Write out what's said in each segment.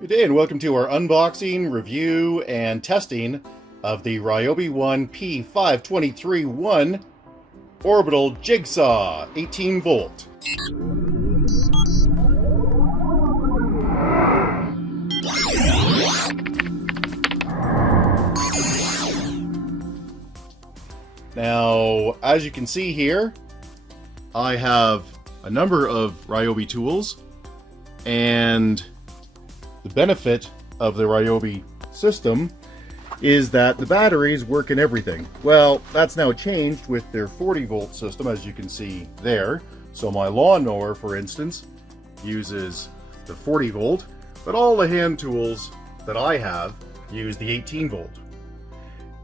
Good day and welcome to our unboxing, review, and testing of the Ryobi One P5231 Orbital Jigsaw 18 volt. Now, as you can see here, I have a number of Ryobi tools, and the benefit of the Ryobi system is that the batteries work in everything. Well, that's now changed with their 40 volt system, as you can see there. So my lawnmower, for instance, uses the 40 volt, but all the hand tools that I have use the 18 volt.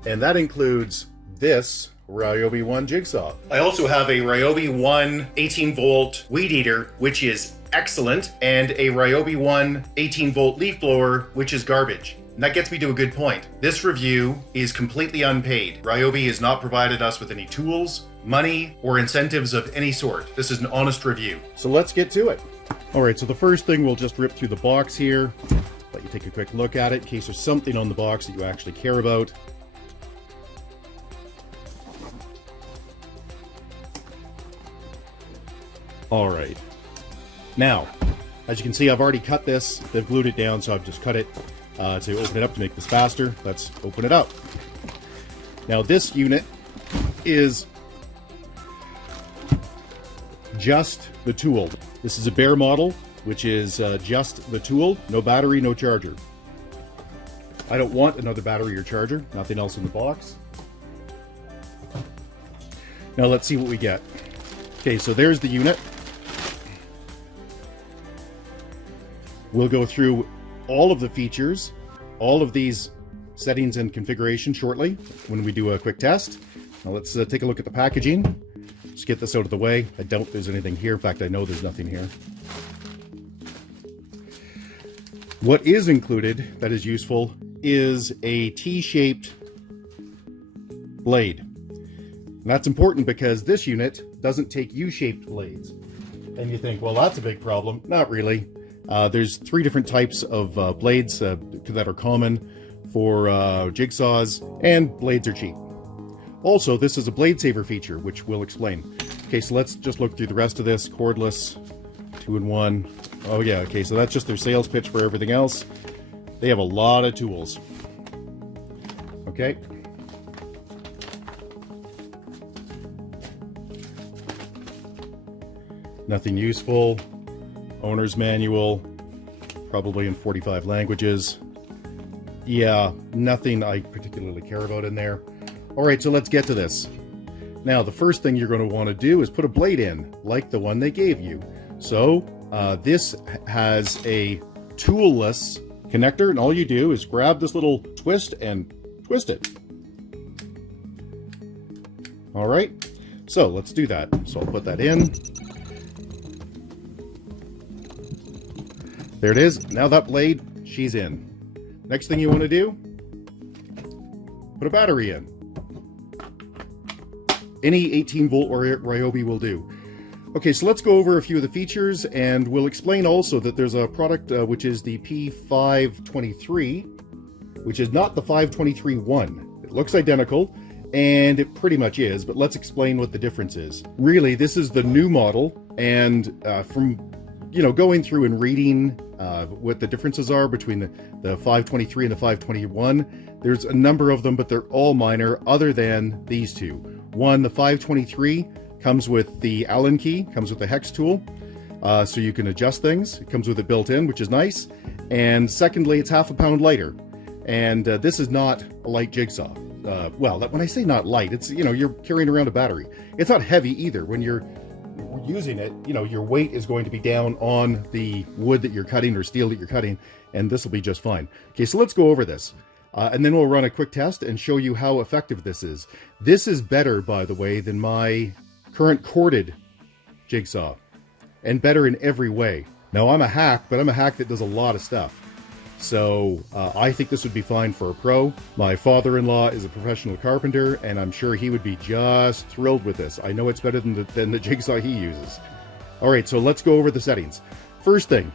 And that includes this Ryobi One Jigsaw. I also have a Ryobi One 18 volt weed eater, which is excellent, and a Ryobi One 18 volt leaf blower, which is garbage. And that gets me to a good point. This review is completely unpaid. Ryobi has not provided us with any tools, money, or incentives of any sort. This is an honest review. So let's get to it. All right, so the first thing, we'll just rip through the box here, let you take a quick look at it in case there's something on the box that you actually care about. All right. Now, as you can see, I've already cut this. They've glued it down, so I've just cut it to open it up to make this faster. Let's open it up. Now, this unit is just the tool. This is a bare model, which is just the tool. No battery, no charger. I don't want another battery or charger. Nothing else in the box. Now, let's see what we get. Okay, so there's the unit. We'll go through all of the features, all of these settings and configuration shortly when we do a quick test. Now let's take a look at the packaging. Just get this out of the way. I doubt there's anything here. In fact, I know there's nothing here. What is included that is useful is a T-shaped blade. And that's important because this unit doesn't take U-shaped blades. And you think, well, that's a big problem. Not really. There's three different types of blades that are common for jigsaws, and blades are cheap. Also, this is a blade saver feature, which we'll explain. Okay, so let's just look through the rest of this. Cordless, 2-in-1. Oh yeah, okay, so that's just their sales pitch for everything else. They have a lot of tools. Okay. Nothing useful. Owner's manual, probably in 45 languages. Yeah, nothing I particularly care about in there. All right, so let's get to this. Now, the first thing you're going to want to do is put a blade in, like the one they gave you. So, this has a toolless connector, and all you do is grab this little twist and twist it. All right, so let's do that. So I'll put that in. There it is. Now that blade, she's in. Next thing you want to do, put a battery in. Any 18 volt or Ryobi will do. Okay, so let's go over a few of the features, and we'll explain also that there's a product which is the P523, which is not the 523-1. It looks identical, and it pretty much is, but let's explain what the difference is. Really, this is the new model, and from going through and reading what the differences are between the 523 and the 521, there's a number of them, but they're all minor other than these two. One, the 523 comes with the Allen key, comes with the hex tool, so you can adjust things. It comes with it built in, which is nice. And secondly, it's half a pound lighter. And this is not a light jigsaw. Well, when I say not light, it's, you're carrying around a battery. It's not heavy either. When you're using it, your weight is going to be down on the wood that you're cutting or steel that you're cutting, and this will be just fine. Okay, so let's go over this. And then we'll run a quick test and show you how effective this is. This is better, by the way, than my current corded jigsaw, and better in every way. Now, I'm a hack, but I'm a hack that does a lot of stuff. So I think this would be fine for a pro. My father-in-law is a professional carpenter, and I'm sure he would be just thrilled with this. I know it's better than the jigsaw he uses. All right, so let's go over the settings. First thing,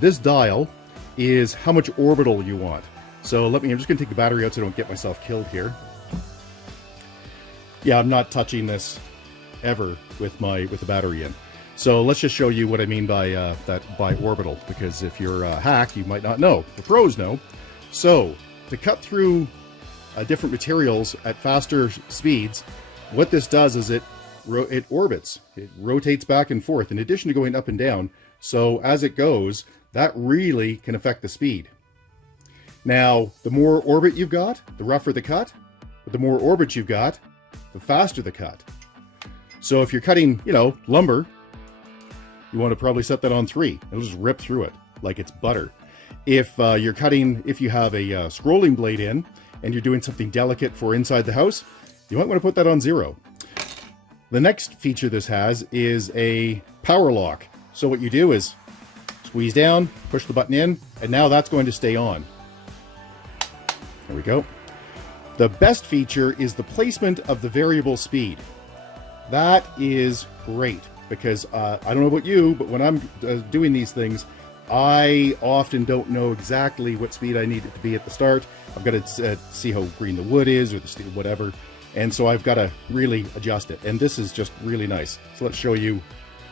this dial is how much orbital you want. So I'm just going to take the battery out so I don't get myself killed here. Yeah, I'm not touching this ever with the battery in. So let's just show you what I mean by by orbital, because if you're a hack, you might not know. The pros know. So to cut through different materials at faster speeds, what this does is it orbits. It rotates back and forth in addition to going up and down. So as it goes, that really can affect the speed. Now, the more orbit you've got, the rougher the cut. But the more orbit you've got, the faster the cut. So if you're cutting, lumber, you want to probably set that on 3. It'll just rip through it like it's butter. If you have a scrolling blade in and you're doing something delicate for inside the house, you might want to put that on 0. The next feature this has is a power lock. So what you do is squeeze down, push the button in, and now that's going to stay on. There we go. The best feature is the placement of the variable speed. That is great, because I don't know about you, but when I'm doing these things, I often don't know exactly what speed I need it to be at the start. I've got to see how green the wood is, or the steel, whatever, and so I've got to really adjust it. And this is just really nice. So let's show you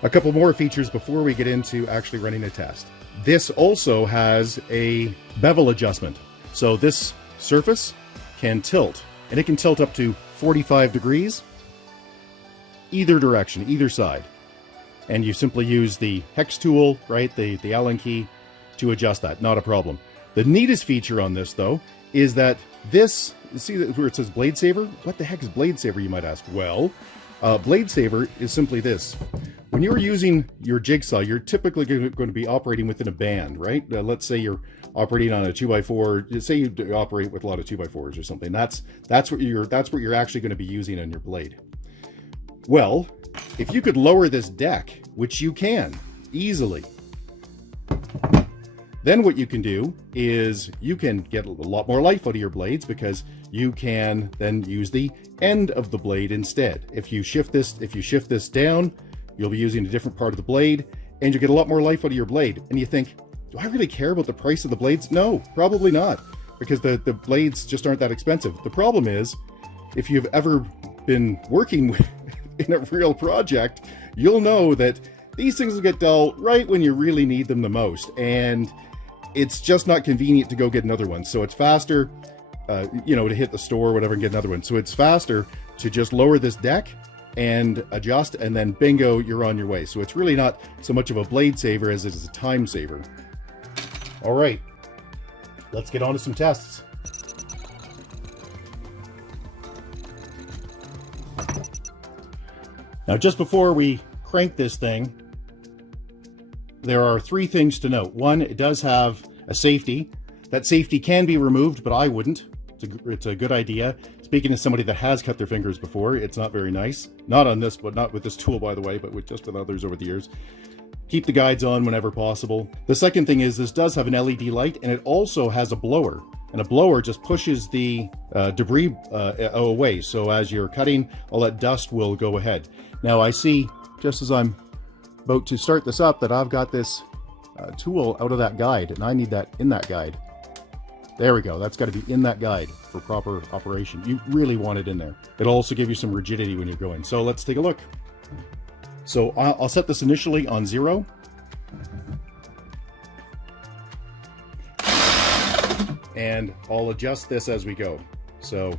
a couple more features before we get into actually running a test. This also has a bevel adjustment. So this surface can tilt, and it can tilt up to 45 degrees either direction, either side. And you simply use the hex tool, right, the Allen key, to adjust that. Not a problem. The neatest feature on this, though, is that this, see where it says Blade Saver? What the heck is Blade Saver, you might ask? Well, Blade Saver is simply this. When you're using your jigsaw, you're typically going to be operating within a band, right? Let's say you're operating on a 2x4. Say you operate with a lot of 2x4s or something. That's what you're actually going to be using on your blade. Well, if you could lower this deck, which you can easily, then what you can do is you can get a lot more life out of your blades, because you can then use the end of the blade instead. If you shift this down, you'll be using a different part of the blade, and you get a lot more life out of your blade. And you think, do I really care about the price of the blades? No, probably not, because the blades just aren't that expensive. The problem is, if you've ever been working in a real project, you'll know that these things will get dull right when you really need them the most, and it's just not convenient to go get another one. So it's faster, to hit the store or whatever and get another one. So it's faster to just lower this deck and adjust, and then bingo, you're on your way. So it's really not so much of a blade saver as it is a time saver. All right, let's get on to some tests. Now, just before we crank this thing, there are 3 things to note. One, it does have a safety. That safety can be removed, but I wouldn't. It's a good idea. Speaking as somebody that has cut their fingers before, it's not very nice. Not on this, but not with this tool, by the way, but just with others over the years. Keep the guides on whenever possible. The second thing is this does have an LED light, and it also has a blower. And a blower just pushes the debris away. So as you're cutting, all that dust will go ahead. Now I see, just as I'm about to start this up, that I've got this tool out of that guide, and I need that in that guide. There we go. That's got to be in that guide for proper operation. You really want it in there. It'll also give you some rigidity when you're going. So let's take a look. So I'll set this initially on 0. And I'll adjust this as we go. So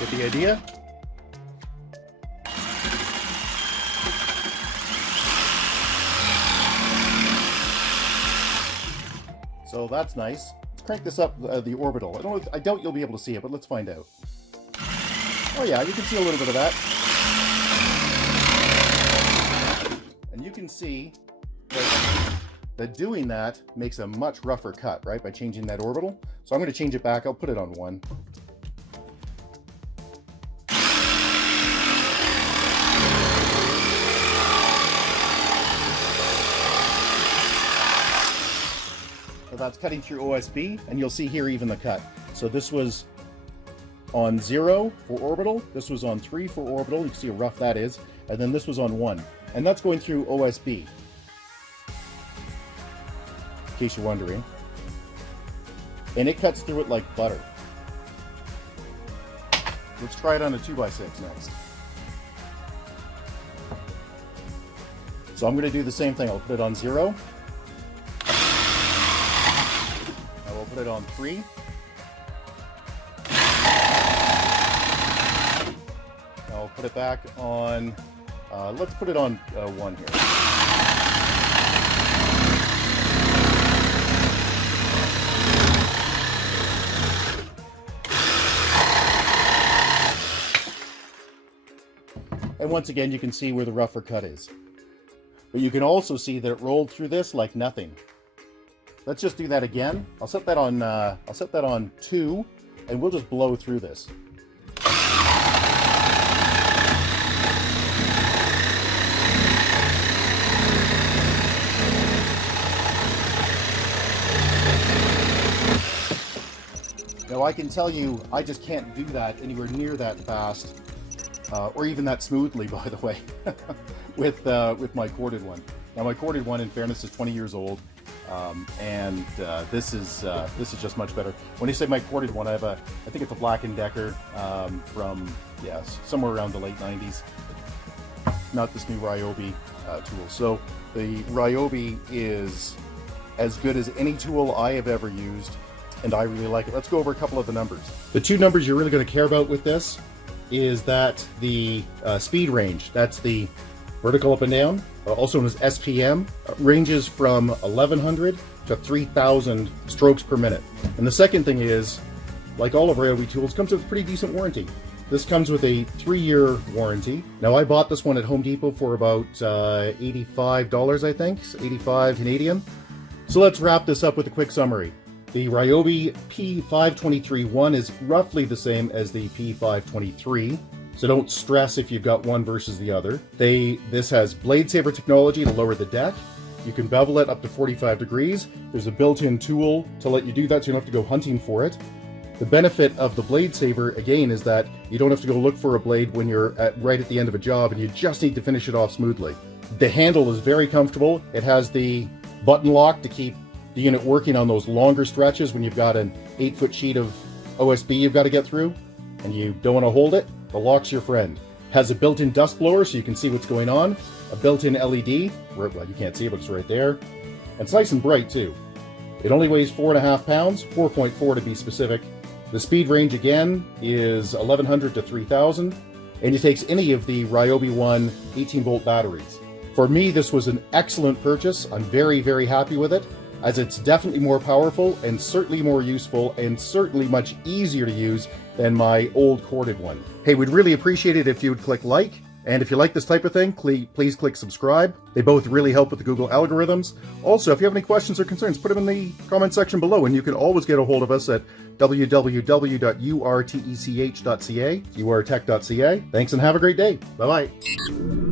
get the idea? So that's nice. Let's crank this up, the orbital. I doubt you'll be able to see it, but let's find out. Oh yeah, you can see a little bit of that. And you can see that doing that makes a much rougher cut, right? By changing that orbital. So I'm going to change it back. I'll put it on 1. So that's cutting through OSB, and you'll see here even the cut. So this was on 0 for orbital, this was on 3 for orbital, you can see how rough that is, and then this was on 1. And that's going through OSB, in case you're wondering. And it cuts through it like butter. Let's try it on a 2x6 next. So I'm going to do the same thing. I'll put it on 0. I will put it on 3. I'll put it back on, let's put it on 1 here. And once again, you can see where the rougher cut is. But you can also see that it rolled through this like nothing. Let's just do that again. I'll set that on 2, and we'll just blow through this. Now I can tell you, I just can't do that anywhere near that fast, or even that smoothly, by the way, with my corded one. Now my corded one, in fairness, is 20 years old, and this is just much better. When I say my corded one, I think it's a Black & Decker from somewhere around the late 90s. Not this new Ryobi tool. So the Ryobi is as good as any tool I have ever used, and I really like it. Let's go over a couple of the numbers. The two numbers you're really going to care about with this is that the speed range, that's the vertical up and down, also known as SPM, ranges from 1100 to 3000 strokes per minute. And the second thing is, like all of Ryobi tools, comes with a pretty decent warranty. This comes with a 3-year warranty. Now I bought this one at Home Depot for about $85, I think, 85 Canadian. So let's wrap this up with a quick summary. The Ryobi P5231 is roughly the same as the P523, so don't stress if you've got one versus the other. This has blade saver technology to lower the deck. You can bevel it up to 45 degrees. There's a built-in tool to let you do that, so you don't have to go hunting for it. The benefit of the blade saver, again, is that you don't have to go look for a blade when you're right at the end of a job and you just need to finish it off smoothly. The handle is very comfortable. It has the button lock to keep the unit working on those longer stretches when you've got an 8-foot sheet of OSB you've got to get through and you don't want to hold it. The lock's your friend. Has a built-in dust blower so you can see what's going on. A built-in LED, well, you can't see it, but it's right there. And it's nice and bright too. It only weighs 4.5 pounds, 4.4 to be specific. The speed range again is 1100 to 3000, and it takes any of the Ryobi One 18-volt batteries. For me, this was an excellent purchase. I'm very, very happy with it, as it's definitely more powerful and certainly more useful and certainly much easier to use than my old corded one. Hey, we'd really appreciate it if you would click like, and if you like this type of thing, please click subscribe. They both really help with the Google algorithms. Also, if you have any questions or concerns, put them in the comment section below, and you can always get a hold of us at www.urtech.ca, urtech.ca. Thanks and have a great day. Bye-bye.